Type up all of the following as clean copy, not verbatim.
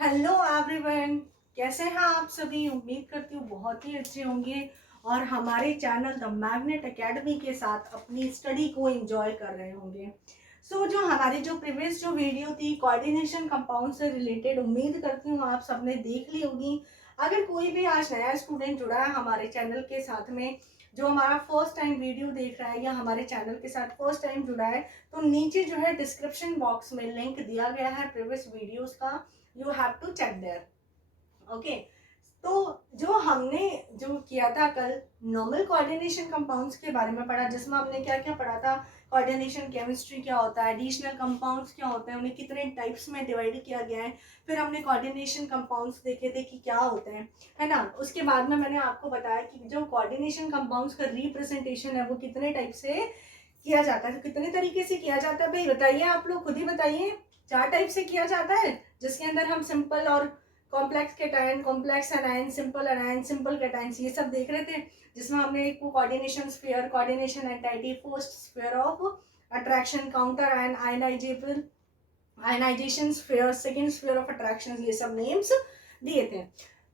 Hello everyone, कैसे हैं आप सभी। उम्मीद करती हूँ बहुत ही अच्छे होंगे और हमारे चैनल द मैग्नेट एकेडमी के साथ अपनी स्टडी को एंजॉय कर रहे होंगे। जो हमारी प्रीवियस वीडियो थी कोऑर्डिनेशन कंपाउंड से रिलेटेड, उम्मीद करती हूँ आप सबने देख ली होगी। अगर कोई भी आज नया स्टूडेंट जुड़ा है हमारे चैनल के साथ में, जो हमारा फर्स्ट टाइम वीडियो देख रहा है या हमारे चैनल के साथ फर्स्ट टाइम जुड़ा है, तो नीचे डिस्क्रिप्शन बॉक्स में लिंक दिया गया है प्रीवियस वीडियोस का। You have to check there. Okay, तो जो हमने किया था कल, नॉर्मल कोऑर्डिनेशन कंपाउंड्स के बारे में पढ़ा, जिसमें हमने क्या क्या पढ़ा था। कोऑर्डिनेशन केमिस्ट्री क्या होता है, एडिशनल कंपाउंड्स क्या होते हैं, उन्हें कितने टाइप्स में डिवाइड किया गया है। फिर हमने कोऑर्डिनेशन कंपाउंड्स देखे थे कि क्या होते हैं, है ना। उसके बाद में मैंने आपको बताया कि जो कोऑर्डिनेशन कंपाउंड्स का रिप्रेजेंटेशन है वो कितने टाइप से किया जाता है। तो कितने तरीके से किया जाता है भाई, बताइए, आप लोग खुद ही बताइए। 4 टाइप से किया जाता है, जिसके अंदर हम सिंपल और complex cation, complex anion, simple cations, ये सब देख रहे थे। जिसमें हमने एक coordination sphere, coordination entity, first sphere of attraction, counter ion, ionisable ionisation sphere, second sphere of attraction, ये सब नेम्स दिए थे।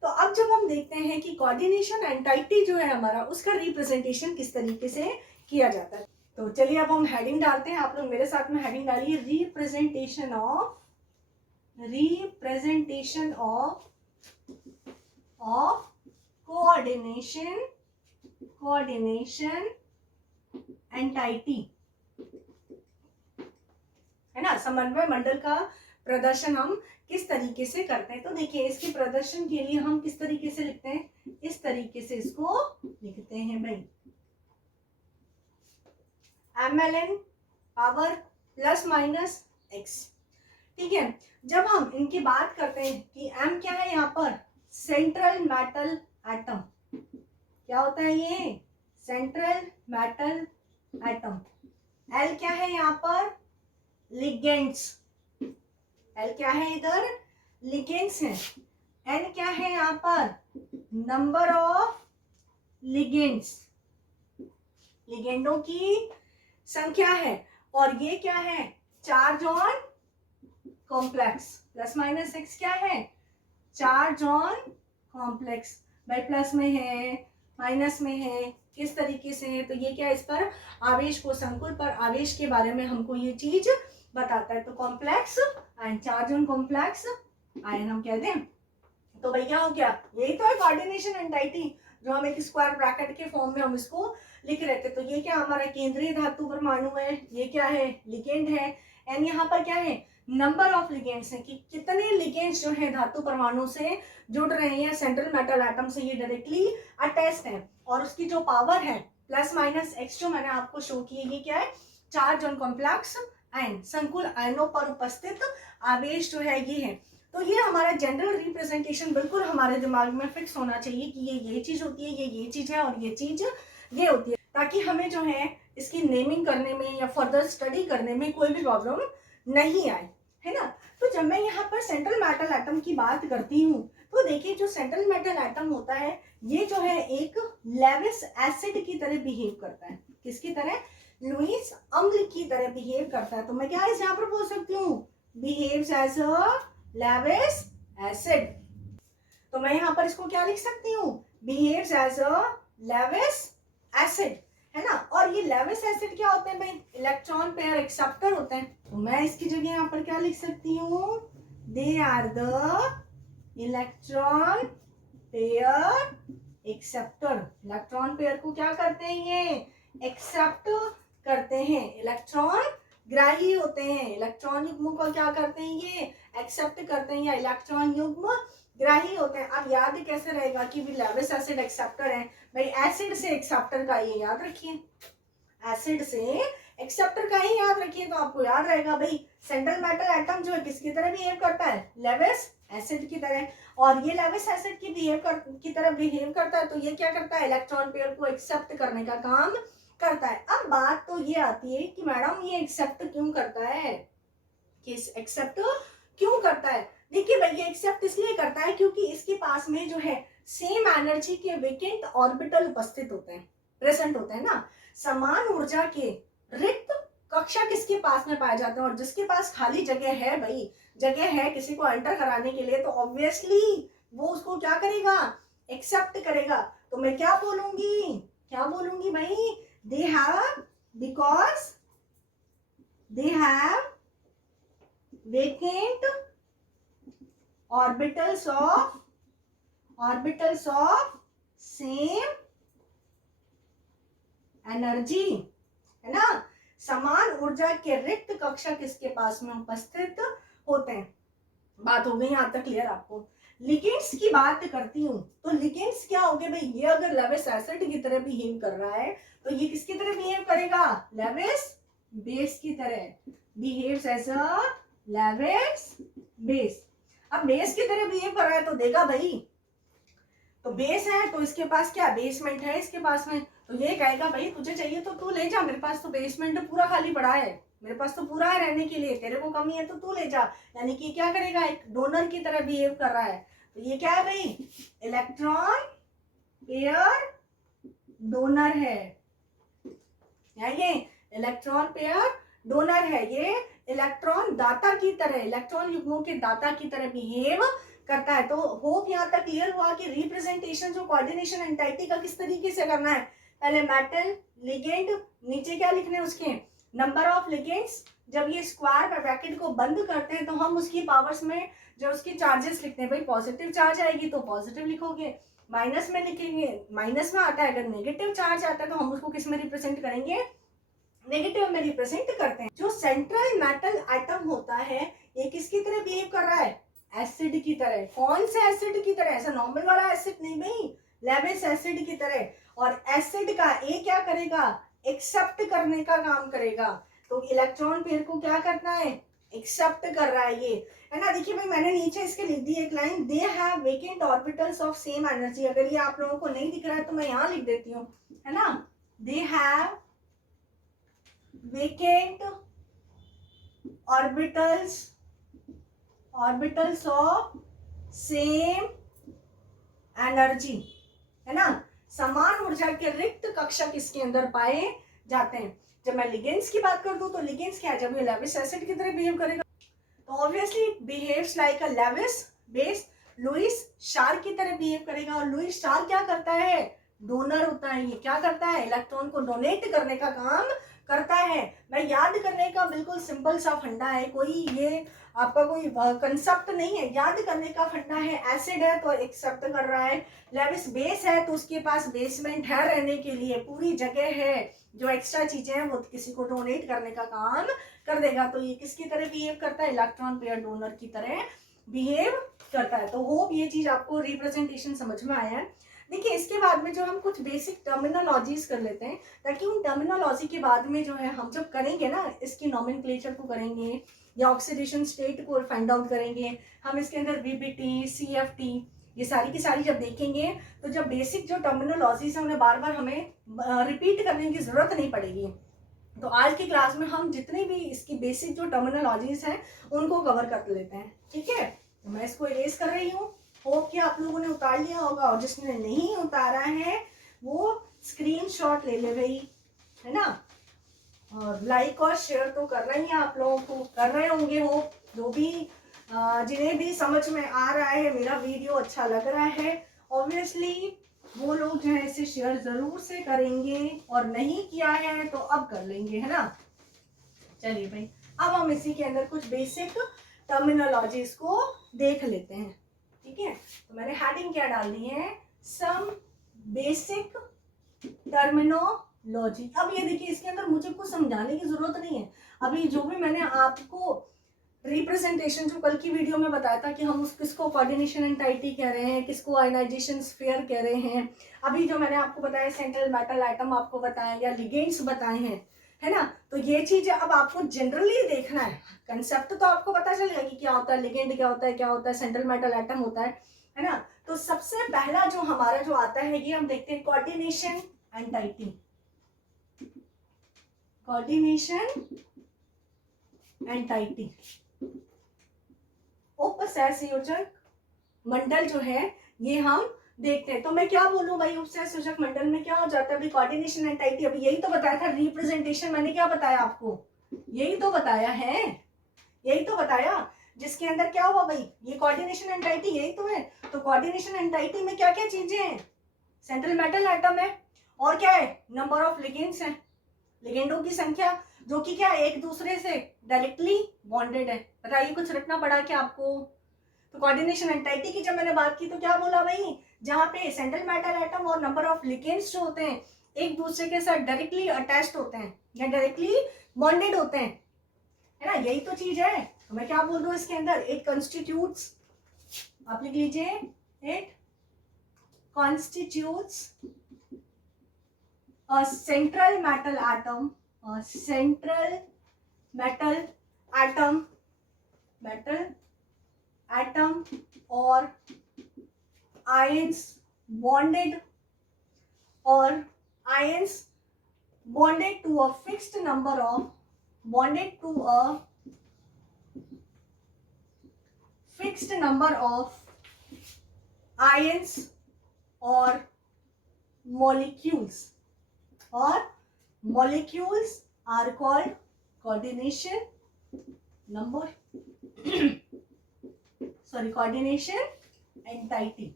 तो अब जब हम देखते हैं कि कोऑर्डिनेशन एंटाइटी जो है हमारा, उसका रिप्रेजेंटेशन किस तरीके से किया जाता है, तो चलिए अब हम हेडिंग डालते हैं। आप लोग मेरे साथ में हेडिंग डालिए, रिप्रेजेंटेशन ऑफ कोऑर्डिनेशन एंटाइटी, है ना। समन्वय मंडल का प्रदर्शन हम किस तरीके से करते हैं, तो देखिए इसके प्रदर्शन के लिए हम किस तरीके से लिखते हैं, इस तरीके से इसको लिखते हैं भाई, mln power plus minus x। ठीक है, जब हम इनकी बात करते हैं कि m क्या है यहाँ पर, सेंट्रल मेटल एटम, क्या होता है ये, सेंट्रल मेटल एटम। l क्या है यहाँ पर, लिगेंड्स, l क्या है इधर, लिगेंड्स है। n क्या है यहाँ पर, नंबर ऑफ लिगेंड्स, लिगेंडों की संख्या है। और ये क्या है, charge on complex, plus minus x क्या है, चार्ज ऑन कॉम्प्लेक्स। भाई प्लस में है, माइनस में है, किस तरीके से है, तो ये क्या, इस पर आवेश को, संकुल पर आवेश के बारे में हमको ये चीज बताता है। तो complex and charge on complex ion हम कहते हैं। तो भाई क्या हो गया, यही तो है कोऑर्डिनेशन एंटाइटी, जो हम एक स्क्वायर ब्रैकेट के फॉर्म में हम इसको लिख रहे थे। तो ये क्या हमारा केंद्रीय धातु परमाणु है, ये क्या है, लिगेंड है। एंड यहाँ पर क्या है, नंबर ऑफ लिगेंड्स है, कि कितने लिगेंड्स जो है धातु परमाणु से जुड़ रहे हैं सेंट्रल मेटल एटम से, ये डायरेक्टली अटैच्ड है। और उसकी जो पावर है प्लस माइनस एक्स, जो मैंने आपको शो की है, ये क्या है, चार्ज ऑन कॉम्प्लेक्स आयन, संकुल आयनों पर उपस्थित आवेश जो है ये है। तो ये हमारा जनरल रिप्रेजेंटेशन बिल्कुल हमारे दिमाग में फिक्स होना चाहिए कि ये चीज होती है, ये चीज है, और ये चीज ये होती है, ताकि हमें जो है इसकी नेमिंग करने में या फर्दर स्टडी करने में कोई भी प्रॉब्लम नहीं आए, है ना। तो जब मैं यहाँ पर सेंट्रल मेटल एटम की बात करती हूँ, तो देखिए जो सेंट्रल मेटल एटम होता है, ये जो है एक लेविस एसिड की तरह बिहेव करता है। किसकी तरह, लुईस अम्ल की तरह बिहेव करता है। तो मैं क्या इस यहाँ पर बोल सकती हूँ, behaves as a Lewis acid. तो मैं यहाँ पर इसको क्या लिख सकती हूँ, behaves as a Lewis acid, है ना। और ये लेविस एसिड क्या होते हैं भाई, इलेक्ट्रॉन पेयर एक्सेप्टर होते हैं। तो मैं इसकी जगह यहाँ पर क्या लिख सकती हूँ, they are the electron pair acceptor. Electron pair को क्या करते हैं, ये एक्सेप्ट करते हैं, इलेक्ट्रॉन ग्राही होते हैं। इलेक्ट्रॉन युग्मों को क्या करते हैं, ये एक्सेप्ट करते हैं, या इलेक्ट्रॉन युग्म ग्राही होते हैं। अब याद कैसे रहेगा कि भी लेविस एसिड एक्सेप्टर है भाई, एसिड से एक्सेप्टर का, ये याद रखिए, एसिड से एक्सेप्टर का ही याद रखिए। तो आपको याद रहेगा भाई, सेंट्रल मेटल एटम जो है किसकी तरह बिहेव करता है, लेविस एसिड की तरह। और ये लेविस एसिड की तरह बिहेव करता है, तो ये क्या करता है, इलेक्ट्रॉन पेयर को एक्सेप्ट करने का काम करता है। अब बात तो ये आती है कि मैडम ये एक्सेप्ट क्यों करता है, कि एक्सेप्ट क्यों करता है। देखिए भाई, ये एक्सेप्ट इसलिए करता है क्योंकि इसके पास में जो है सेम एनर्जी के वेकेंट ऑर्बिटल उपस्थित होते हैं, प्रेजेंट होते हैं ना। समान ऊर्जा के रिक्त कक्षा किसके पास में पाए जाते हैं, और जिसके पास खाली जगह है भाई, जगह है किसी को एंटर कराने के लिए, तो ऑब्वियसली वो उसको क्या करेगा, एक्सेप्ट करेगा। तो मैं क्या बोलूंगी, क्या बोलूंगी भाई, they have, because they have vacant orbitals of same energy, है ना। समान ऊर्जा के रिक्त कक्षा किसके पास में उपस्थित होते हैं। बात हो गई यहां तक क्लियर आपको। लिगेंड्स की बात करती हूँ, तो लिगेंड्स क्या हो गए भाई, ये अगर लेविस एसिड की तरह बिहेव कर रहा है तो ये किसकी तरह बिहेव करेगा, लेविस बेस की तरह, behaves as a Lewis base. अब बेस की तरह बिहेव कर रहा है तो देगा भाई, तो बेस है तो इसके पास क्या बेसमेंट है इसके पास में, तो ये कहेगा भाई तुझे चाहिए तो तू ले जा, मेरे पास तो बेसमेंट पूरा खाली पड़ा है, मेरे पास तो पूरा है रहने के लिए, तेरे को कमी है तो तू ले जा। यानी कि क्या करेगा, एक डोनर की तरह बिहेव कर रहा है। तो ये क्या है भाई, इलेक्ट्रॉन पेयर डोनर है, ये इलेक्ट्रॉन पेयर डोनर है, ये इलेक्ट्रॉन दाता की तरह, इलेक्ट्रॉन युग्मों के दाता की तरह बिहेव करता है। तो होप यहाँ तक क्लियर हुआ कि रिप्रेजेंटेशन जो कोऑर्डिनेशन एंटाइटी का किस तरीके से करना है। पहले मेटल लिगेंड, नीचे क्या लिखने उसके नंबर ऑफ लिगेंड्स। जब ये स्क्वायर ब्रैकेट को बंद करते हैं तो हम उसकी पावर्स में जो उसकी चार्जेस लिखते हैं, भाई पॉजिटिव चार्ज आएगी तो पॉजिटिव लिखोगे, माइनस में लिखेंगे माइनस में आता है, अगर नेगेटिव चार्ज आता है तो हम उसको किस में रिप्रेजेंट करेंगे, नेगेटिव में रिप्रेजेंट करते हैं। जो सेंट्रल मेटल एटम होता है ये किसकी तरह बिहेव कर रहा है, एसिड की तरह। कौन से एसिड की तरह, ऐसा नॉर्मल वाला एसिड नहीं भाई, लेविस एसिड की तरह। और एसिड का ए क्या करेगा, एक्सेप्ट करने का काम करेगा। तो इलेक्ट्रॉन पेयर को क्या करना है, एक्सेप्ट कर रहा है ये, है ना। देखिए भाई मैंने नीचे इसके लिख दी एक line, they have vacant orbitals of same energy. अगर ये आप लोगों को नहीं दिख रहा है तो मैं यहाँ लिख देती हूँ, है ना। They have vacant orbitals of same energy, है ना। समान ऊर्जा के रिक्त कक्षा किसके अंदर पाए जाते हैं। जब मैं लिगेंड्स की बात कर दूं तो लिगेंड्स क्या है, जब ये लेविस एसिड की तरह बिहेव करेगा तो obviously behaves like a Lewis base, Lewis star की तरह बिहेव करेगा। और लुईस स्टार क्या करता है, डोनर होता है। ये क्या करता है, इलेक्ट्रॉन को डोनेट करने का काम करता है। मैं याद करने का बिल्कुल सिंपल सा फंडा है, कोई ये आपका कोई कंसेप्ट नहीं है, याद करने का फंडा है। एसिड है तो एक्सेप्ट कर रहा है, लेविस बेस है तो उसके पास बेसमेंट है रहने के लिए, पूरी जगह है, जो एक्स्ट्रा चीजें हैं वो किसी को डोनेट करने का काम कर देगा। तो ये किसकी तरह बिहेव करता है, इलेक्ट्रॉन पेयर डोनर की तरह बिहेव करता है। तो होप ये चीज आपको रिप्रेजेंटेशन समझ में आया है। देखिए इसके बाद में जो हम कुछ बेसिक टर्मिनोलॉजीज कर लेते हैं, ताकि उन टर्मिनोलॉजी के बाद में जो है हम जब करेंगे ना, इसकी नॉमेनक्लेचर को करेंगे या ऑक्सीडेशन स्टेट को फाइंड आउट करेंगे, हम इसके अंदर वीबीटी, सीएफटी, ये सारी की सारी जब देखेंगे तो जब बेसिक जो टर्मिनोलॉजीज है उन्हें बार बार हमें रिपीट करने की जरूरत नहीं पड़ेगी। तो आज की क्लास में हम जितनी भी इसकी बेसिक जो टर्मिनोलॉजीज हैं उनको कवर कर लेते हैं, ठीक है। तो मैं इसको इरेज कर रही हूँ, होप कि आप लोगों ने उतार लिया होगा, और जिसने नहीं उतारा है वो स्क्रीनशॉट ले ले भाई, है ना। और लाइक और शेयर तो करना ही है, आप लोगों को कर रहे होंगे। हो जो भी जिन्हें भी समझ में आ रहा है, मेरा वीडियो अच्छा लग रहा है, ऑब्वियसली वो लोग जो है इसे शेयर जरूर से करेंगे, और नहीं किया है तो अब कर लेंगे, है ना। चलिए भाई अब हम इसी के अंदर कुछ बेसिक टर्मिनोलॉजीज को देख लेते हैं, ठीक है। तो मैंने हेडिंग क्या डाल दी है, सम बेसिक टर्मिनोलॉजी। अब ये देखिए इसके अंदर मुझे कुछ समझाने की जरूरत नहीं है। अभी जो भी मैंने आपको रिप्रेजेंटेशन जो कल की वीडियो में बताया था कि हम उस किसको कोऑर्डिनेशन एंटाइटी कह रहे हैं, किसको आयनाइजेशन स्फीयर कह रहे हैं, अभी जो मैंने आपको बताया सेंट्रल मेटल एटम आपको बताया या लिगेंड्स बताए हैं, है ना। तो ये चीजें अब आपको जनरली देखना है, कंसेप्ट तो आपको पता चलेगा कि क्या होता है लिगेंड, क्या होता है सेंट्रल मेटल एटम होता है ना। तो सबसे पहला जो हमारा जो आता है ये हम देखते हैं कोऑर्डिनेशन एंटाइटी। कोऑर्डिनेशन एंटाइटी उपसहसंयोजक मंडल जो है ये हम देखते हैं। तो मैं क्या बोलूं भाई, उपसहसंयोजक मंडल में क्या हो जाता है, कोऑर्डिनेशन एंटाइटी। अभी यही तो बताया था रिप्रेजेंटेशन, मैंने क्या बताया आपको, यही तो बताया है, यही तो बताया, जिसके अंदर क्या हुआ भाई, ये कोऑर्डिनेशन एंटाइटी यही तो है। तो कोऑर्डिनेशन एंटाइटी में क्या क्या चीजें हैं, सेंट्रल मेटल एटम है, और क्या है, नंबर ऑफ लिगेंड्स है, लिगेंडों की संख्या, जो कि क्या एक दूसरे से डायरेक्टली बॉन्डेड है। बताइए कुछ रखना पड़ा क्या आपको। तो कोऑर्डिनेशन एंटाइटी की जब मैंने बात की तो क्या बोला भाई, जहाँ पे सेंट्रल मेटल एटम और नंबर ऑफ लिगेंड्स जो होते हैं एक दूसरे के साथ डायरेक्टली अटैच्ड होते हैं या डायरेक्टली बॉन्डेड होते हैं, है ना, यही तो चीज है। तो मैं क्या बोल रहा हूँ इसके अंदर, इट कॉन्स्टिट्यूट्स, आप लिख लीजिए, it constitutes a central metal atom, a central metal atom, metal atom or ions bonded, or ions bonded to a fixed number of, bonded to a fixed number of ions or molecules, or molecules are called coordination number sorry coordination entity,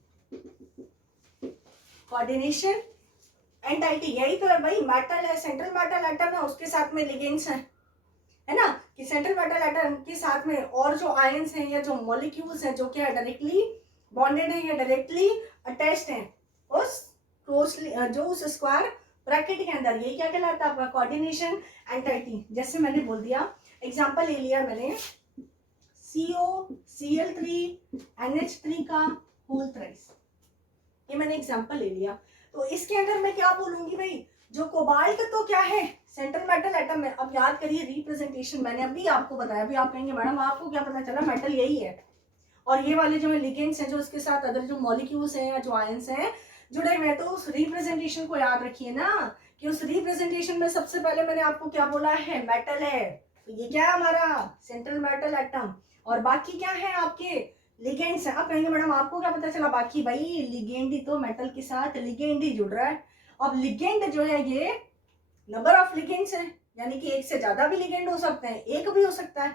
coordination entity यही तो है भाई, metal है, central metal atom है, उसके साथ में ligands हैं, है ना, कि सेंट्रल मेटल एटम के साथ में और जो आयंस हैं या जो मॉलिक्यूल्स हैं जो क्या डायरेक्टली बॉन्डेड है या डायरेक्टली अटैच्ड हैं उस क्लोजली जो उस स्क्वायर ब्रैकेट के अंदर, ये क्या कहलाता है आपका कोऑर्डिनेशन एंटाइटी। जैसे मैंने बोल दिया, एग्जांपल ले लिया मैंने COCl3NH3 का होल थ्राइस, ये मैंने एग्जांपल ले लिया। तो इसके अंदर मैं क्या बोलूंगी भाई, जो कोबाल्ट तो क्या है सेंट्रल मेटल एटम है। अब याद करिए रिप्रेजेंटेशन मैंने अभी आपको बताया, अभी आप कहेंगे मैडम आपको क्या पता चला, मेटल यही है, और ये वाले जो लिगेंड्स हैं जो उसके साथ अदर जो मॉलिक्यूल्स हैं या जो आयंस हैं जुड़े हुए, तो उस रिप्रेजेंटेशन को याद रखिए ना, कि उस रिप्रेजेंटेशन में सबसे पहले मैंने आपको क्या बोला है, मेटल है, तो ये क्या है हमारा सेंट्रल मेटल एटम, और बाकी क्या है आपके लिगेंड्स है। अब कहेंगे मैडम आपको क्या पता चला, बाकी भाई लिगेंड ही तो मेटल के साथ लिगेंड ही जुड़ रहा है। अब लिगेंड जो है ये नंबर ऑफ लिगेंड्स है, यानी कि एक से ज्यादा भी लिगेंड हो सकते हैं, एक भी हो सकता है,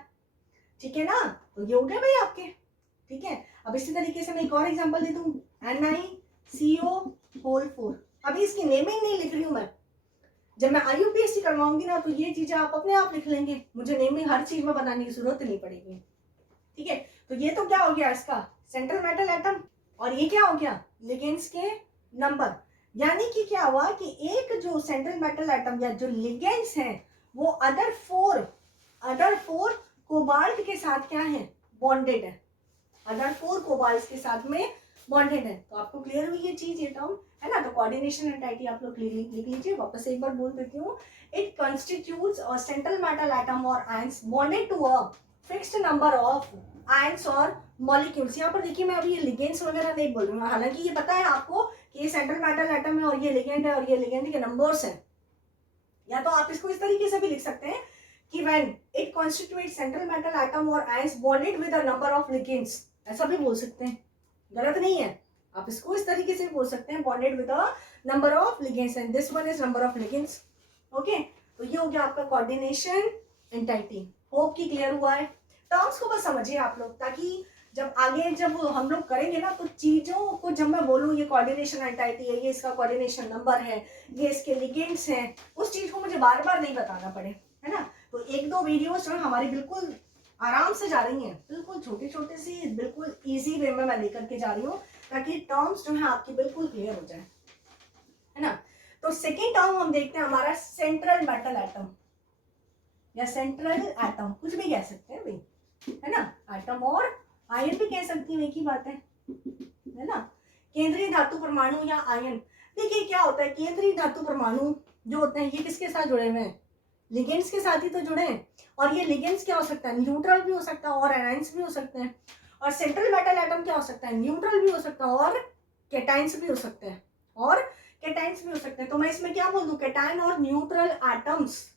ठीक है ना, तो ये हो गया भाई आपके, ठीक है। अब इसी तरीके से मैं एक और एग्जांपल दे दूं, NiCO4। अभी इसकी नेमिंग नहीं लिख रही हूं मैं, जब मैं IUPAC करवाऊंगी ना तो ये चीजें आप अपने आप लिख लेंगे, मुझे नेमिंग हर चीज में बनाने की जरूरत नहीं पड़ेगी, ठीक है। तो ये तो क्या हो गया इसका सेंट्रल मेटल एटम, और ये क्या हो गया लिगेंड्स के नंबर, यानी कि क्या हुआ कि एक जो सेंट्रल मेटल एटम या जो लिगेंड्स हैं वो अदर फोर कोबाल्ट के साथ क्या है, बॉन्डेड है, अदर 4 कोबाल्ट के साथ में बॉन्डेड है। तो आपको क्लियर हुई ये चीज, ये टर्म है ना। तो कोऑर्डिनेशन एंटाइटी आप लोग लिख लीजिए, वापस एक बार बोल देती हूँ, it constitutes a central metal atom और ions bonded to a fixed number of ions और मॉलिक्यूल्स। यहाँ पर देखिए मैं अभी ये लिगेंड्स वगैरह नहीं बोल रही हूँ, हालांकि ये पता है आपको कि ये सेंट्रल मेटल एटम है और ये लिगेंड है और ये लिगेंड के नंबर्स हैं। या तो आप इसको इस तरीके से भी लिख सकते हैं कि when it constitutes central metal atom or ions bonded with a number of ligands, ऐसा भी बोल सकते हैं, गलत नहीं है, आप इसको इस तरीके से बोल सकते हैं bonded with a number of ligands and this one is number of ligands, okay. तो ये हो गया आपका कोऑर्डिनेशन एंटाइटी। होप की क्लियर हुआ है, टर्म्स को बस समझिए आप लोग, ताकि जब आगे जब हम लोग करेंगे ना तो चीजों को जब मैं बोलूँ ये कोऑर्डिनेशन एंटाइटी है, ये इसका कोऑर्डिनेशन नंबर है, ये इसके लिगेंड्स हैं, उस चीज को मुझे बार बार नहीं बताना पड़े, है ना। तो एक दो वीडियोस जो है हमारी बिल्कुल आराम से जा रही हैं, बिल्कुल छोटे छोटे सी बिल्कुल इजी वे में मैं लेकर के जा रही हूँ, ताकि टर्म्स जो है आपकी बिल्कुल क्लियर हो जाए, है ना। तो सेकेंड टर्म हम देखते हैं हमारा सेंट्रल मेटल एटम या सेंट्रल एटम, कुछ भी कह सकते हैं भाई, है ना, एटम और आयन भी कह सकती हूँ, एक ही बात है ना। केंद्रीय धातु परमाणु या आयन, देखिए क्या होता है, केंद्रीय धातु परमाणु जो होते हैं ये किसके साथ जुड़े हुए हैं, लिगेंड्स के साथ ही तो जुड़े हैं, और ये लिगेंड्स क्या हो सकता है, न्यूट्रल भी हो सकता है और एनाइंस भी हो सकते हैं। और सेंट्रल मेटल एटम क्या हो सकता है, न्यूट्रल भी हो सकता है और कैटाइंस भी हो सकते हैं, और कैटाइंस भी हो सकते हैं। तो मैं इसमें क्या बोल दूं, कैटाइन और न्यूट्रल एटम्स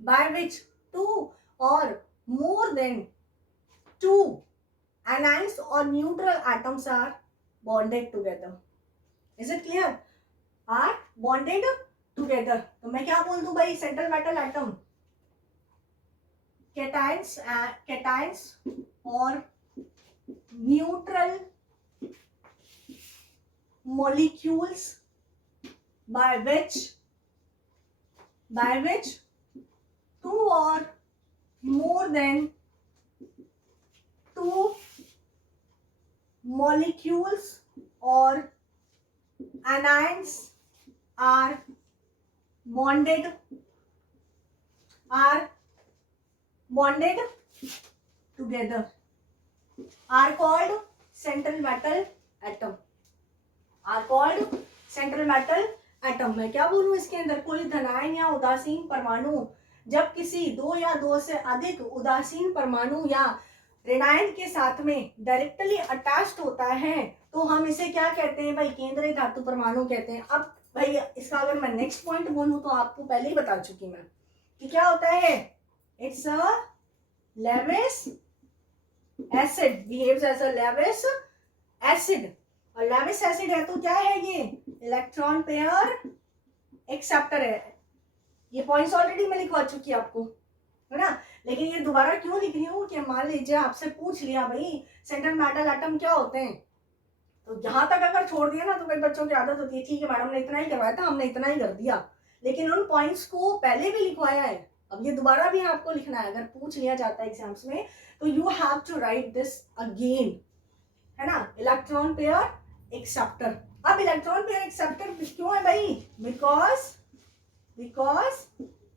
बाय विच 2 और more than 2 anions or neutral atoms are bonded together. Is it clear? Are bonded together. तो मैं क्या बोल दूं भाई, सेंट्रल मेटल एटम कैटाइंस और neutral molecules by which two or more than two molecules or anions are bonded together are called central metal atom. are called central metal atom. मैं क्या बोलूं इसके अंदर, कोई धनायन या उदासीन परमाणु जब किसी दो या दो से अधिक उदासीन परमाणु या ऋणायन के साथ में डायरेक्टली अटैच्ड होता है तो हम इसे क्या कहते हैं भाई, केंद्रीय धातु परमाणु कहते हैं. अब भाई इसका अगर मैं नेक्स्ट पॉइंट बोलूं तो आपको पहले ही बता चुकी मैं कि क्या होता है. It's a Lewis acid, behaves as a Lewis acid. और लेविस एसिड है तो क्या है, ये इलेक्ट्रॉन पेयर एक्सेप्टर है. ये पॉइंट्स ऑलरेडी मैं लिखवा चुकी आपको, है ना. लेकिन ये दोबारा क्यों लिख रही हूँ कि मान लीजिए आपसे पूछ लिया भाई सेंट्रल मेटल एटम क्या होते हैं, तो यहाँ तक अगर छोड़ दिया ना तो कई बच्चों की आदत होती है ठीक है मैडम ने इतना ही करवाया था हमने इतना ही कर दिया, लेकिन उन पॉइंट्स को पहले भी लिखवाया है. अब ये दोबारा भी आपको लिखना है, अगर पूछ लिया जाता है एग्जाम्स में तो you have to write this again, है ना. Electron pair acceptor. अब इलेक्ट्रॉन पेयर एक्सेप्टर क्यों है भाई, because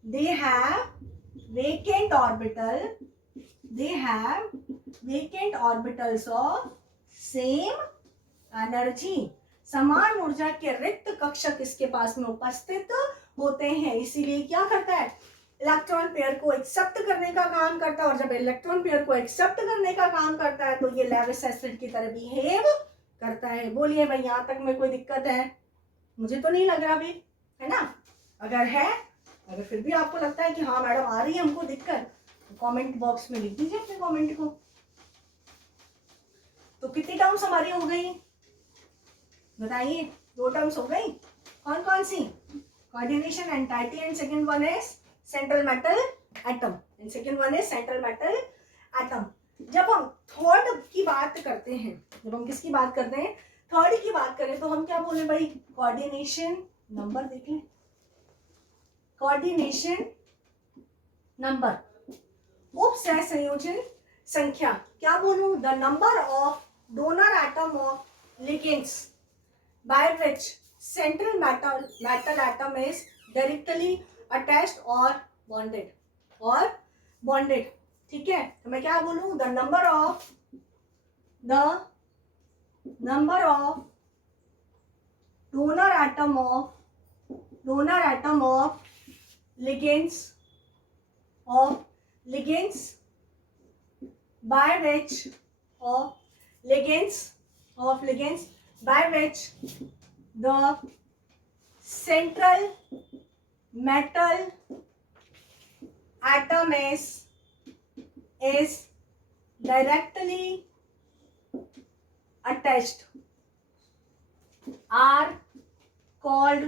they have vacant orbitals of same energy. समान ऊर्जा के रिक्त कक्षक इसके पास में उपस्थित होते हैं, इसीलिए क्या करता है, इलेक्ट्रॉन पेयर को एक्सेप्ट करने का काम करता है. और जब इलेक्ट्रॉन पेयर को एक्सेप्ट करने का काम करता है तो ये लेविस एसिड की तरह बिहेव करता है. बोलिए भाई यहाँ तक में कोई दिक्कत है, मुझे तो नहीं लग रहा अभी, है ना. अगर फिर भी आपको लगता है कि हाँ मैडम आ रही है हमको दिक्कत तो कमेंट बॉक्स में लिख दीजिए अपने कमेंट को. तो कितनी टर्म्स हमारी हो गई बताइए, 2 टर्म्स हो गई. कौन कौन सी, coordination entity and second one is central metal atom and second one is central metal atom. जब हम थर्ड की बात करते हैं, जब हम किसकी बात करते हैं, थर्ड की बात करें तो हम क्या बोले भाई, कोऑर्डिनेशन नंबर देख लें. कोऑर्डिनेशन नंबर, उप सह संयोजन संख्या. क्या बोलूं, the number of donor atom of ligands by which central metal atom is directly attached और बॉन्डेड. ठीक है, तो मैं क्या बोलूं, the number of donor atom of ligands by which the central metal atom is directly attached are called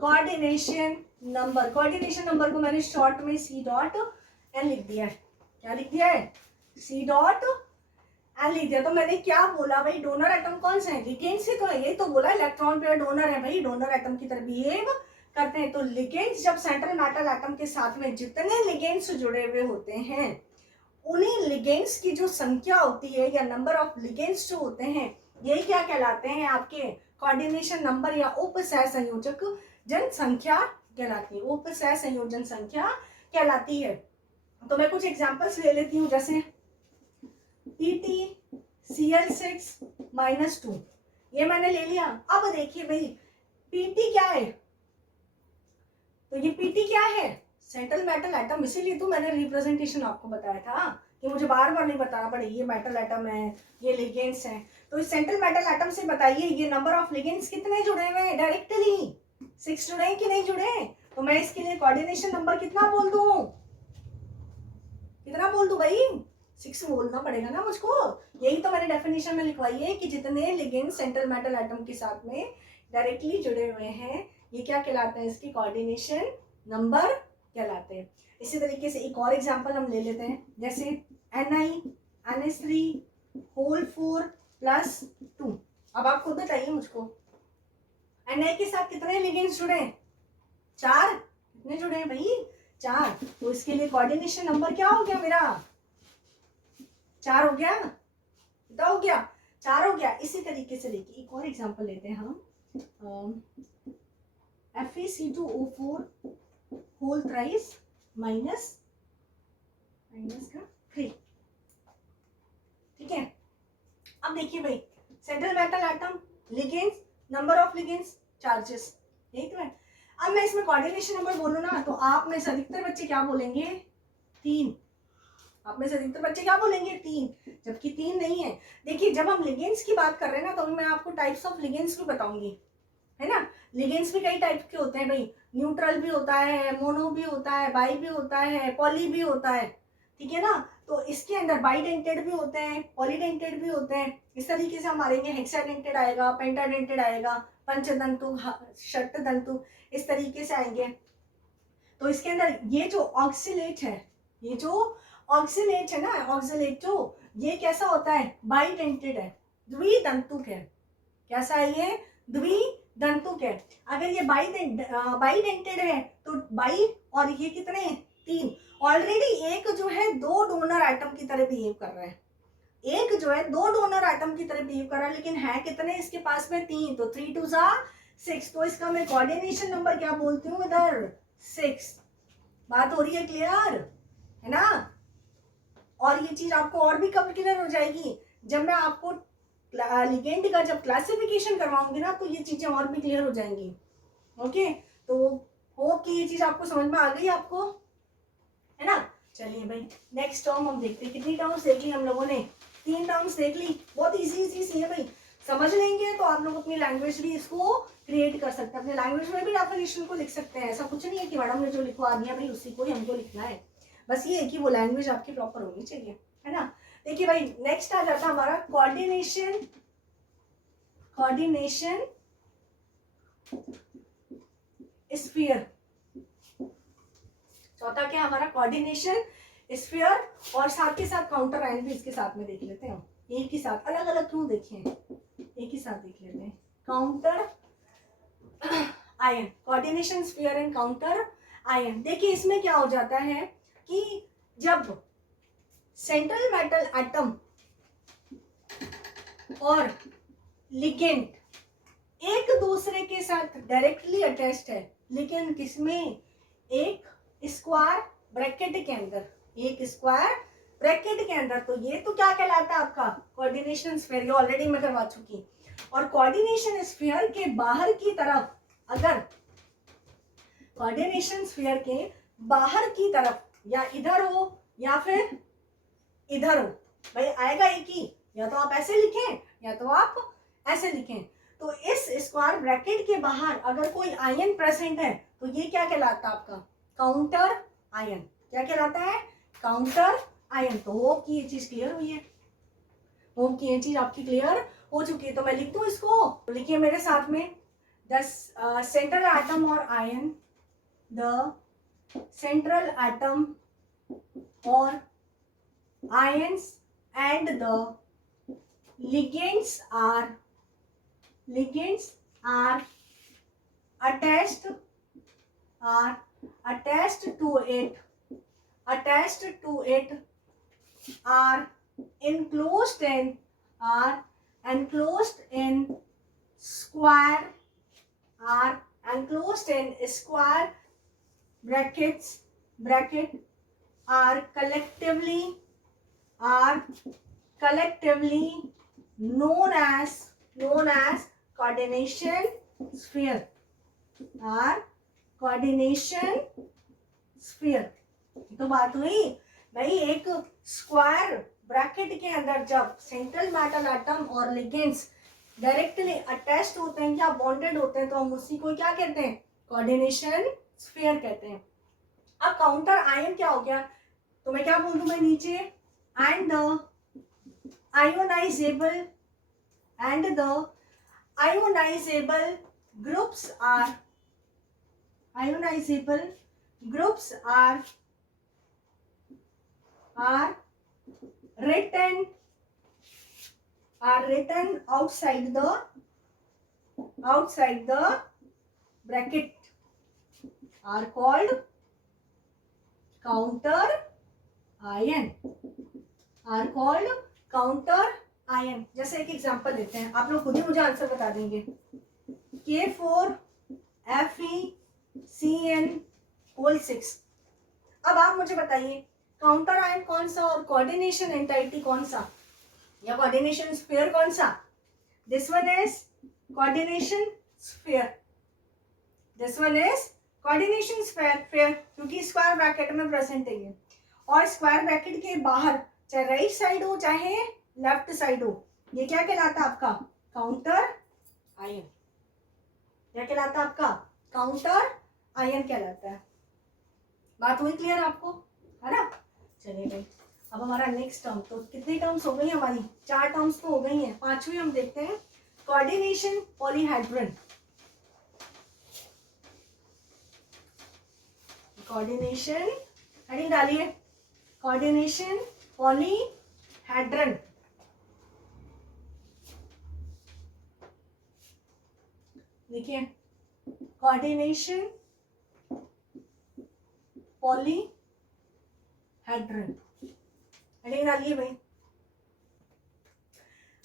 coordination number. Coordination number को मैंने short में C डॉट एन लिख दिया है. क्या लिख दिया है, C डॉट एन लिख दिया. तो मैंने क्या बोला भाई, डोनर एटम कौन से हैं, लिगेंड्स से. तो ये तो बोला इलेक्ट्रॉन पेयर डोनर है भाई, डोनर एटम की तरह बिहेव करते हैं. तो लिगेंड्स जब सेंट्रल मेटल एटम के साथ में जितने लिगेंड्स जुड़े हुए होते हैं उन्हीं लिगेंड्स की जो संख्या होती है या नंबर ऑफ लिगेंड्स जो होते हैं यही क्या कहलाते हैं, आपके कोऑर्डिनेशन नंबर या उप सह संयोजक जनसंख्या कहलाती है. उप सह संयोजन संख्या कहलाती है. तो मैं कुछ एग्जांपल्स ले लेती हूँ, जैसे PtCl6-2 ये मैंने ले लिया. अब देखिए भाई Pt क्या है, तो ये Pt क्या है, सेंट्रल मेटल एटम. इसीलिए तो मैंने रिप्रेजेंटेशन आपको बताया था कि मुझे बार बार नहीं बताना पड़े ये मेटल एटम है ये लिगेंड्स हैं. तो इस सेंट्रल मेटल एटम से बताइए ये नंबर ऑफ लिगेंड्स कितने जुड़े हुए हैं, डायरेक्टली 6 जुड़े हैं कि नहीं जुड़े. तो मैं इसके लिए कोऑर्डिनेशन नंबर कितना बोल दूं भाई, 6 बोलना पड़ेगा ना मुझको. यही तो मैंने डेफिनेशन में लिखवाई है कि जितने लिगेंड्स सेंट्रल मेटल एटम के साथ में डायरेक्टली जुड़े हुए हैं ये क्या कहलाते हैं, इसकी कोऑर्डिनेशन नंबर कहलाते हैं। इसी तरीके से एक और एग्जांपल हम ले लेते हैं, जैसे NiNH3 होल 4 प्लस 2। अब आप खुद बताइए मुझको, Ni के साथ कितने लिगेंड्स जुड़े हैं? 4। कितने जुड़े हैं भाई? 4। तो इसके लिए कोऑर्डिनेशन नंबर क्या हो गया मेरा? 4 हो गया, कितना हो गया? 4 हो गया। इसी तरीके से देखिए एक और एग्जांपल लेते हैं हम, FeC2O4 होल थ्राइस माइनस का 3। ठीक है, अब देखिए भाई, central metal atom, ligands, number of ligands, charges, यही तो है। अब मैं इसमें कोऑर्डिनेशन नंबर बोलूं ना, तो आप में से अधिकतर बच्चे क्या बोलेंगे? 3। आप में से अधिकतर बच्चे क्या बोलेंगे? 3, जबकि 3 नहीं है। देखिए जब हम लिगेंड्स की बात कर रहे हैं ना, तो मैं आपको टाइप्स ऑफ लिगेंड्स भी बताऊंगी, है ना। लिगेंड्स भी कई टाइप के होते हैं भाई, न्यूट्रल भी होता है, मोनो भी होता है, बाई भी होता है, पॉली भी होता है, ठीक है ना। तो इसके अंदर बाईडेंटेड भी होते हैं, पॉलीडेंटेड भी होते हैं। इस तरीके से हम मारेंगे, हेक्साडेंटेड आएगा, पेंटाडेंटेड आएगा, पंचदंतु, षट्दंतु, इस तरीके से आएंगे। तो इसके अंदर ये जो ऑक्सिलेट है, ये जो ऑक्सिलेट है ना, ऑक्सिलेटो, ये कैसा होता है? बाईडेंटेड है, द्विदंतुक है। कैसा है ये? द्विदंतुक है। अगर ये बाईडेंटेड है तो बाई, और ये कितने हैं? 3। ऑलरेडी एक जो है 2 डोनर एटम की तरह बिहेव कर रहा है, एक जो है 2 डोनर एटम की तरह बिहेव कर रहा है, लेकिन है कितने इसके पास में? 3। तो 3 2 6। तो इसका मैं कोऑर्डिनेशन नंबर क्या बोलती हूँ इधर? 6। बात हो रही है क्लियर, है ना। और ये चीज आपको और भी कब क्लियर हो जाएगी? जब मैं आपको लिगेंड का जब क्लासिफिकेशन करवाऊंगी ना, तो ये चीजें और भी क्लियर हो जाएंगी। ओके, तो होप कि ये चीज आपको समझ में आ गई आपको, है ना। चलिए भाई, नेक्स्ट टर्म हम देखते हैं। कितनी टर्म्स देख ली हम लोगों ने? 3 टर्म्स देख ली। बहुत इजी सी है भाई, समझ लेंगे तो आप लोग अपनी लैंग्वेज भी इसको क्रिएट कर सकते हैं, अपने लैंग्वेज में भी डेफिनेशन को लिख सकते हैं। ऐसा कुछ नहीं है कि मैडम ने जो लिखवा दिया भाई उसी को ही हमको लिखना है, बस ये है कि वो लैंग्वेज आपकी प्रॉपर होनी चाहिए, है ना। देखिए भाई, नेक्स्ट आ जाता है हमारा कोऑर्डिनेशन स्फीयर। चौथा क्या हमारा? Coordination sphere. और साथ के साथ काउंटर आयन भी इसके साथ में देख लेते हैं, एक ही साथ, अलग अलग क्यों देखें, एक ही साथ देख लेते हैं। Counter ion, coordination sphere and counter ion. देखिए इसमें क्या हो जाता है कि जब सेंट्रल मेटल एटम और लिगेंड एक दूसरे के साथ डायरेक्टली अटैच्ड है, लेकिन किसमें? एक स्क्वायर ब्रैकेट के अंदर, एक स्क्वायर ब्रैकेट के अंदर। तो ये तो क्या कहलाता है आपका? Coordination sphere. ये ऑलरेडी मैं करवा चुकी। और कोऑर्डिनेशन स्फीयर के बाहर की तरफ, अगर कोऑर्डिनेशन स्फीयर के बाहर की तरफ या इधर हो या फिर इधर हो, भाई आएगा एक ही, या तो आप ऐसे लिखें या तो आप ऐसे लिखें। तो इस स्क्वायर ब्रैकेट के बाहर अगर कोई आयन प्रेजेंट है तो ये क्या कहलाता है आपका? Counter ion. क्या कहलाता है? Counter ion. तो होप की ये चीज क्लियर हुई है, होप की ये चीज आपकी क्लियर हो चुकी है। तो मैं लिख दूं इसको, तो लिखिए मेरे साथ में, द सेंट्रल एटम और आयन, द सेंट्रल एटम और ions and the ligands are attached to it are enclosed in square bracket are collectively known as coordination sphere, coordination sphere। तो बात हुई भाई, एक स्क्वायर ब्रैकेट के अंदर जब सेंट्रल मेटल एटम और लिगेंड्स डायरेक्टली अटैच्ड होते हैं या बॉन्डेड होते हैं, तो हम उसी को क्या कहते हैं? कोऑर्डिनेशन स्फीयर कहते हैं। अब काउंटर आयन क्या हो गया? तो मैं क्या बोल दूं मैं नीचे, and the ionizable groups are groups are written outside the bracket are called counter ion. जैसे एक एग्जांपल लेते हैं, आप लोग खुद ही मुझे आंसर बता देंगे. K4Fe2CN6. अब आप मुझे बताइए काउंटर आयन कौन सा और कोऑर्डिनेशन एंटाइटी कौन सा या कोऑर्डिनेशन स्फीयर कौन सा? This one is coordination sphere. क्योंकि स्क्वायर ब्रैकेट में प्रेजेंट है ये, और स्क्वायर ब्रैकेट के बाहर चाहे राइट साइड हो चाहे लेफ्ट साइड हो, ये क्या कहलाता है आपका? Counter ion. क्या कहलाता है आपका? काउंटर आयन कहलाता है. बात हुई क्लियर आपको, है ना? चलिए भाई, अब हमारा नेक्स्ट टर्म, तो कितनी टर्म्स हो गई हमारी? 4 टर्म्स तो हो गई हैं. 5वीं हम देखते हैं, कोऑर्डिनेशन पॉलीहेड्रन. कोऑर्डिनेशन हेडिंग डालिए, कोऑर्डिनेशन पॉलीहेड्रन. देखिए, कोऑर्डिनेशन पॉलीहेड्रन हेडिंग डालिए भाई.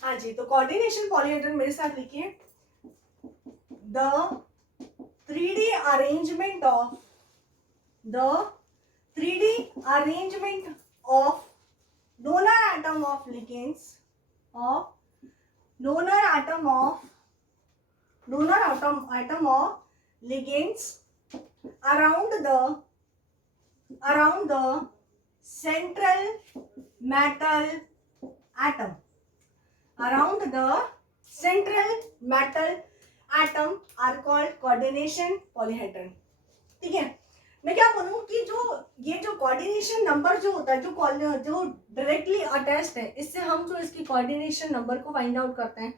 हाँ जी, तो कोऑर्डिनेशन पॉलीहेड्रन मेरे साथ लिखिए. The 3D arrangement of donor atom of ligands around the central metal atom. Are called coordination polyhedron. ठीक है, मैं क्या बोलूँ कि ये जो कोऑर्डिनेशन नंबर जो होता है, जो डायरेक्टली अटैच्ड है, इससे हम जो इसकी कोऑर्डिनेशन नंबर को फाइंड आउट करते हैं,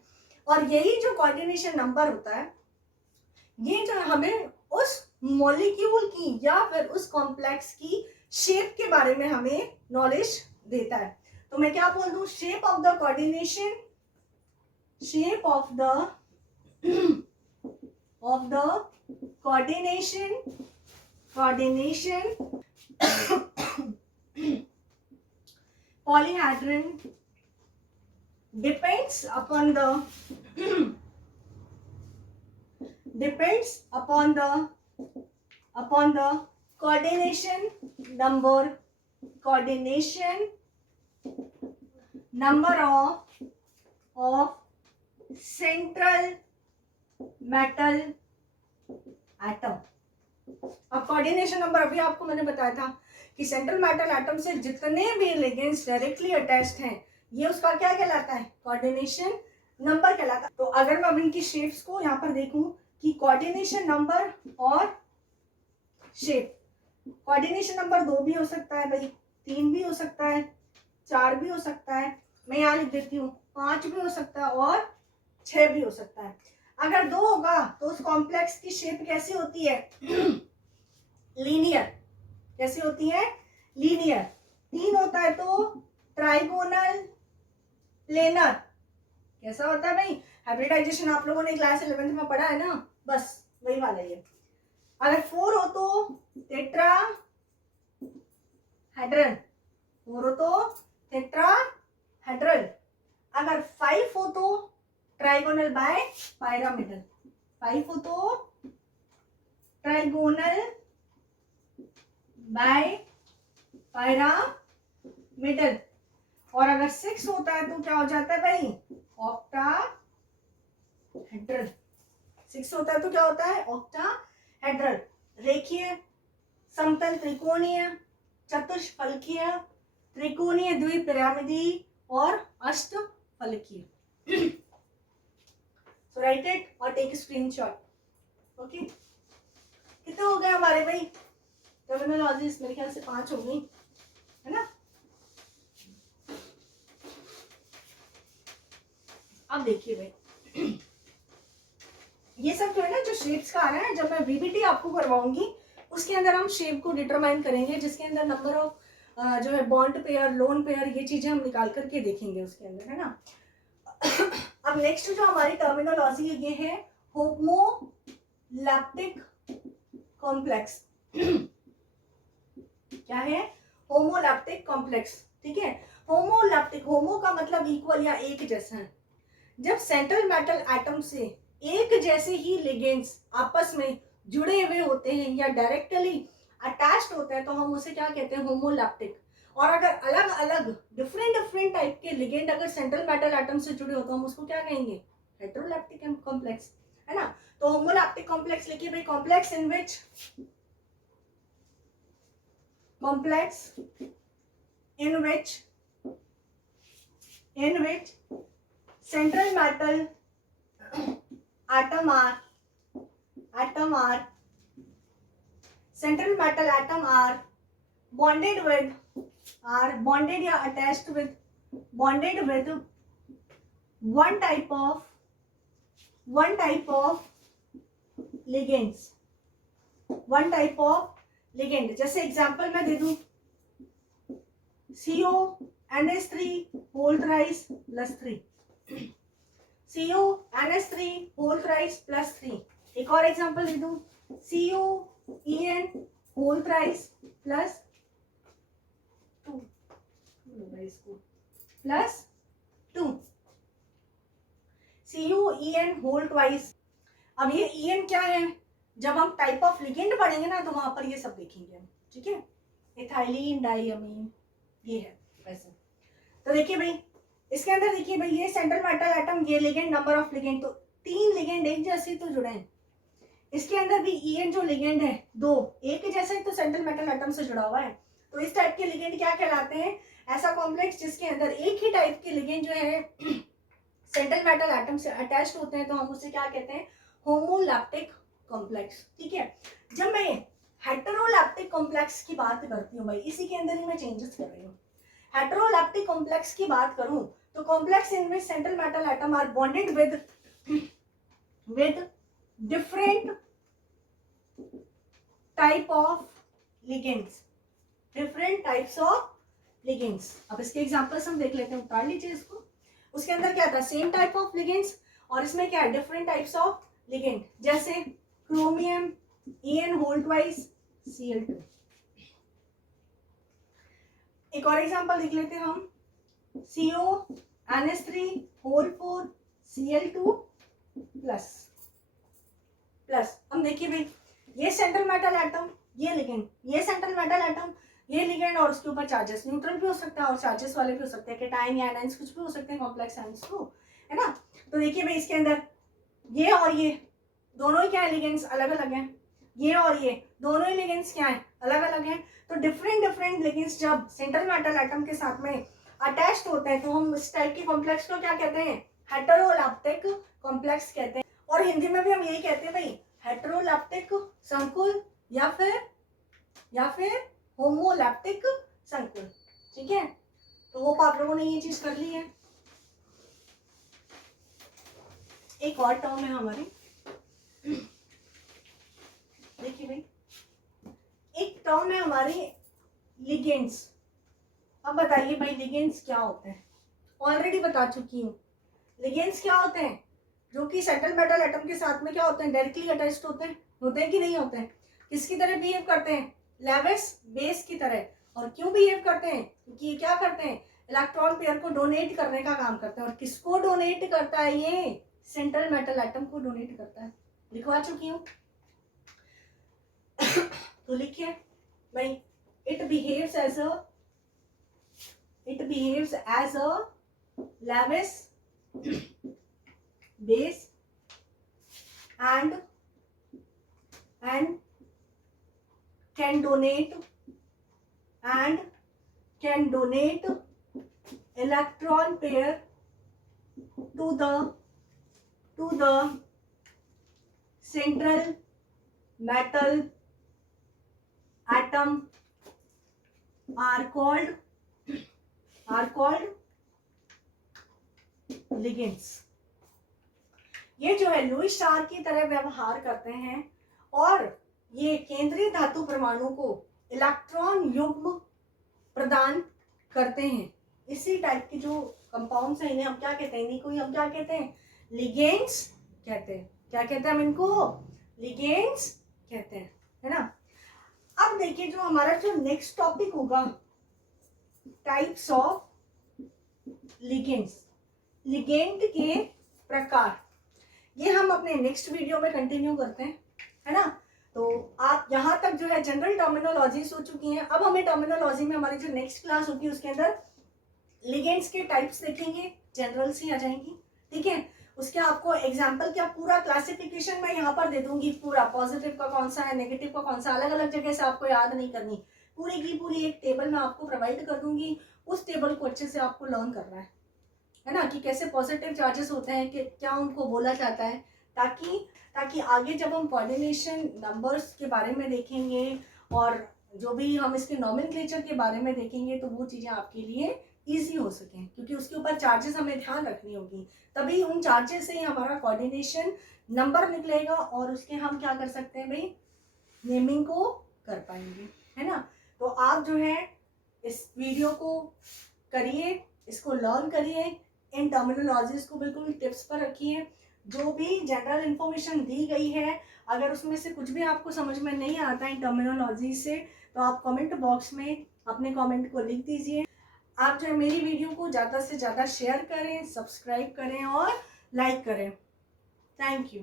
और यही जो कोऑर्डिनेशन नंबर होता है, ये जो हमें उस मॉलिक्यूल की या फिर उस कॉम्प्लेक्स की शेप के बारे में हमें नॉलेज देता है. तो मैं क्या बोल दूं? Shape of the coordination polyhedron depends upon the coordination number of central metal atom. अब कोऑर्डिनेशन नंबर अभी आपको मैंने बताया था कि सेंट्रल मेटल एटम से जितने भी लिगेंड्स डायरेक्टली अटैच्ड हैं, ये उसका क्या कहलाता है? कोऑर्डिनेशन नंबर कहलाता है. तो अगर मैं अब इनकी शेप्स को यहाँ पर देखूं कि कोऑर्डिनेशन नंबर और शेप, कोऑर्डिनेशन नंबर 2 भी हो सकता है भाई, 3 भी हो सकता है, 4 भी हो सकता है, मैं यहाँ लिख देती हूँ 5 भी हो सकता है और 6 भी हो सकता है. अगर 2 होगा तो उस कॉम्प्लेक्स की शेप कैसी होती है? लीनियर. कैसी होती है? लीनियर. 3 होता है तो ट्राइगोनल प्लेनर. कैसा होता है भाई? हाइब्रिडाइजेशन आप लोगों ने क्लास 11th में पढ़ा है ना, बस वही वाला ये. अगर 4 हो तो टेट्राहेड्रल. 4 हो तो टेट्राहेड्रल. अगर 5 हो तो ट्राइगोनल बाय पायरामिडल. 5 हो तो ट्राइगोनल बाय पायरामिडल. और अगर 6 होता है तो क्या हो जाता है भाई? ऑक्टाहेड्रल. 6 होता है तो क्या होता है? ऑक्टाहेड्रल. रेखीय, समतल, त्रिकोणीय, चतुष्फलकीय, त्रिकोणीय, द्विपिरामिडीय और अष्टफलकीय. So write it or take a screenshot. Okay? कितने हो गए हमारे भाई टर्मिनोलॉजीज? मेरे ख्याल से 5 हो गई, है ना? अब देखिए भाई, ये सब जो है ना, जो शेप्स का आ रहा है, जब मैं वीबीटी आपको करवाऊंगी उसके अंदर हम शेप को डिटरमाइन करेंगे, जिसके अंदर नंबर ऑफ जो है बॉन्ड पेयर, लोन पेयर, ये चीजें हम निकाल करके देखेंगे उसके अंदर, है ना। अब नेक्स्ट जो हमारी टर्मिनोलॉजी है ये है होमोलैप्टिक कॉम्प्लेक्स। क्या है? होमोलैप्टिक कॉम्प्लेक्स, ठीक है। होमोलैप्टिक, होमो का मतलब इक्वल या एक जैसा है। जब सेंट्रल मेटल एटम से एक जैसे ही लिगेंड्स आपस में जुड़े हुए होते हैं या डायरेक्टली अटैच्ड होते हैं तो हम उसे क्या कहते हैं? होमोलैप्टिक। और अगर अलग अलग डिफरेंट टाइप के लिगेंड अगर सेंट्रल मेटल एटम से जुड़े हो तो हम उसको क्या कहेंगे? हेटेरोलैप्टिक कॉम्प्लेक्स, है ना। तो होमोलैप्टिक कॉम्प्लेक्स लिखिए भाई, complex in which central metal atom are bonded या attached with one type of ligands, जैसे एग्जांपल मैं दे दूं CONH3 whole thrice plus 3, CONH3 whole thrice plus 3। एक और एग्जांपल दे दूं COEN whole thrice plus 2 COEN whole twice. अब ये EN क्या है? जब हम टाइप ऑफ लिगेंड पढ़ेंगे ना तो वहां पर ये सब देखेंगे हम, ठीक है। इथाइलिन डाइअमीन ये है वैसे। तो देखिए भाई इसके अंदर देखिए भाई ये सेंट्रल मेटल एटम, ये लिगेंड, नंबर ऑफ लिगेंड, तो 3 लिगेंड एक जैसे तो जुड़े हैं। इसके अंदर भी EN जो लिगेंड है 2 एक जैसे ही तो सेंट्रल मेटल एटम से जुड़ा हुआ है। तो इस टाइप के लिगेंड क्या कहलाते हैं? ऐसा कॉम्प्लेक्स जिसके अंदर एक ही टाइप के लिगेंड जो है सेंट्रल मेटल एटम से अटैच्ड होते हैं तो हम उसे क्या कहते हैं? होमोलैप्टिक कॉम्प्लेक्स, ठीक है। जब मैं हेटेरोलैप्टिक कॉम्प्लेक्स की बात करती हूँ भाई, इसी के अंदर ही मैं चेंजेस कर रही हूँ। हेटेरोलैप्टिक कॉम्प्लेक्स की बात करूं तो complex in which central metal atom are bonded with different type of ligands, अब इसके एग्जांपल्स हम देख लेते हैं, उतार लीजिए इसको। उसके अंदर क्या था? सेम टाइप ऑफ लिगेंड्स, और इसमें क्या है? डिफरेंट टाइप्स ऑफ लिगेंड, जैसे क्रोमियम EN होल ट्वाइस Cl2। एक और एग्जांपल देख लेते हैं हम, CONH3 होल 4 Cl2 प्लस। हम देखिए भाई ये सेंट्रल मेटल एटम, ये लिगेंड, ये सेंट्रल मेटल एटम, ये लिगेंड, और उसके ऊपर चार्जेस, न्यूट्रल भी हो सकता है और चार्जेस वाले भी हो सकते हैं, कैटायन या एनायंस कुछ भी हो सकते हैं कॉम्प्लेक्स आयंस को, है ना। तो देखिए भाई इसके अंदर ये और ये दोनों ही क्या है? लिगेंड्स अलग अलग हैं। ये और ये दोनों ही लिगेंड्स क्या है? अलग अलग हैं। तो डिफरेंट लिगेंड्स जब सेंट्रल मेटल एटम के साथ में अटैच्ड होते हैं तो हम इस टाइप के कॉम्प्लेक्स को क्या कहते हैं? हेटेरोलैप्टिक कॉम्प्लेक्स कहते हैं। और हिंदी में भी हम यही कहते हैं भाई, हेटेरोलैप्टिक संकुल या फिर होमोलैप्टिक संकुल, ठीक है। तो होप आप लोगों ने ये चीज कर ली है। एक और टर्म है हमारी, देखिए भाई एक टर्म है हमारी लिगेंड्स। अब बताइए भाई लिगेंड्स क्या होते हैं? ऑलरेडी बता चुकी हूँ। लिगेंड्स क्या होते हैं? जो कि सेंट्रल मेटल एटम के साथ में क्या होते हैं? डायरेक्टली अटैच्ड होते हैं कि नहीं होते हैं? किसकी तरह बिहेव करते हैं? लेविस बेस की तरह। और क्यों बिहेव करते हैं? क्योंकि ये क्या करते हैं? इलेक्ट्रॉन पेयर को डोनेट करने का काम करते हैं। और किसको डोनेट करता है? ये सेंट्रल मेटल एटम को डोनेट करता है। लिखवा चुकी हूँ तो लिखिए भाई, it behaves as a Lewis base and can donate electron pair to the central metal atom are called ligands। ये जो है लुईस स्टार की तरह व्यवहार करते हैं और ये केंद्रीय धातु परमाणु को इलेक्ट्रॉन युग्म प्रदान करते हैं। इसी टाइप के जो कंपाउंड्स हैं इन्हें हम क्या कहते हैं, इन्हीं को ही हम क्या कहते हैं, लिगेंड्स कहते हैं। क्या कहते हैं हम इनको, लिगेंड्स कहते हैं, है ना। अब देखिए जो हमारा जो नेक्स्ट टॉपिक होगा, टाइप्स ऑफ लिगेंड्स, लिगेंड के प्रकार, ये हम अपने नेक्स्ट वीडियो में कंटिन्यू करते हैं, है ना। तो आप यहाँ तक जो है जनरल टर्मिनोलॉजीज हो चुकी हैं। अब हमें टर्मिनोलॉजी में हमारी जो नेक्स्ट क्लास होगी उसके अंदर लिगेंड्स के टाइप्स देखेंगे, जनरल सी आ जाएंगी, ठीक है। उसके आपको एग्जाम्पल क्या पूरा क्लासिफिकेशन मैं यहाँ पर दे दूंगी, पूरा पॉजिटिव का कौन सा है, नेगेटिव का कौन सा, अलग अलग जगह से आपको याद नहीं करनी, पूरी की पूरी एक टेबल मैं आपको प्रोवाइड कर दूंगी। उस टेबल को अच्छे से आपको लर्न करना है ना, कि कैसे पॉजिटिव चार्जेस होते हैं, कि क्या उनको बोला जाता है, ताकि आगे जब हम कोऑर्डिनेशन नंबर्स के बारे में देखेंगे और जो भी हम इसके नॉमेनक्लेचर के बारे में देखेंगे तो वो चीज़ें आपके लिए ईजी हो सकें, क्योंकि उसके ऊपर चार्जेस हमें ध्यान रखनी होगी, तभी उन चार्जेस से ही हमारा कोऑर्डिनेशन नंबर निकलेगा और उसके हम क्या कर सकते हैं भाई, नेमिंग को कर पाएंगे, है ना। तो आप जो है इस वीडियो को करिए, इसको लर्न करिए, इन टर्मिनोलॉजीज को बिल्कुल टिप्स पर रखिए। जो भी जनरल इंफॉर्मेशन दी गई है, अगर उसमें से कुछ भी आपको समझ में नहीं आता इन टर्मिनोलॉजी से, तो आप कमेंट बॉक्स में अपने कमेंट को लिख दीजिए। आप जो है मेरी वीडियो को ज़्यादा से ज़्यादा शेयर करें, सब्सक्राइब करें और लाइक करें। Thank you.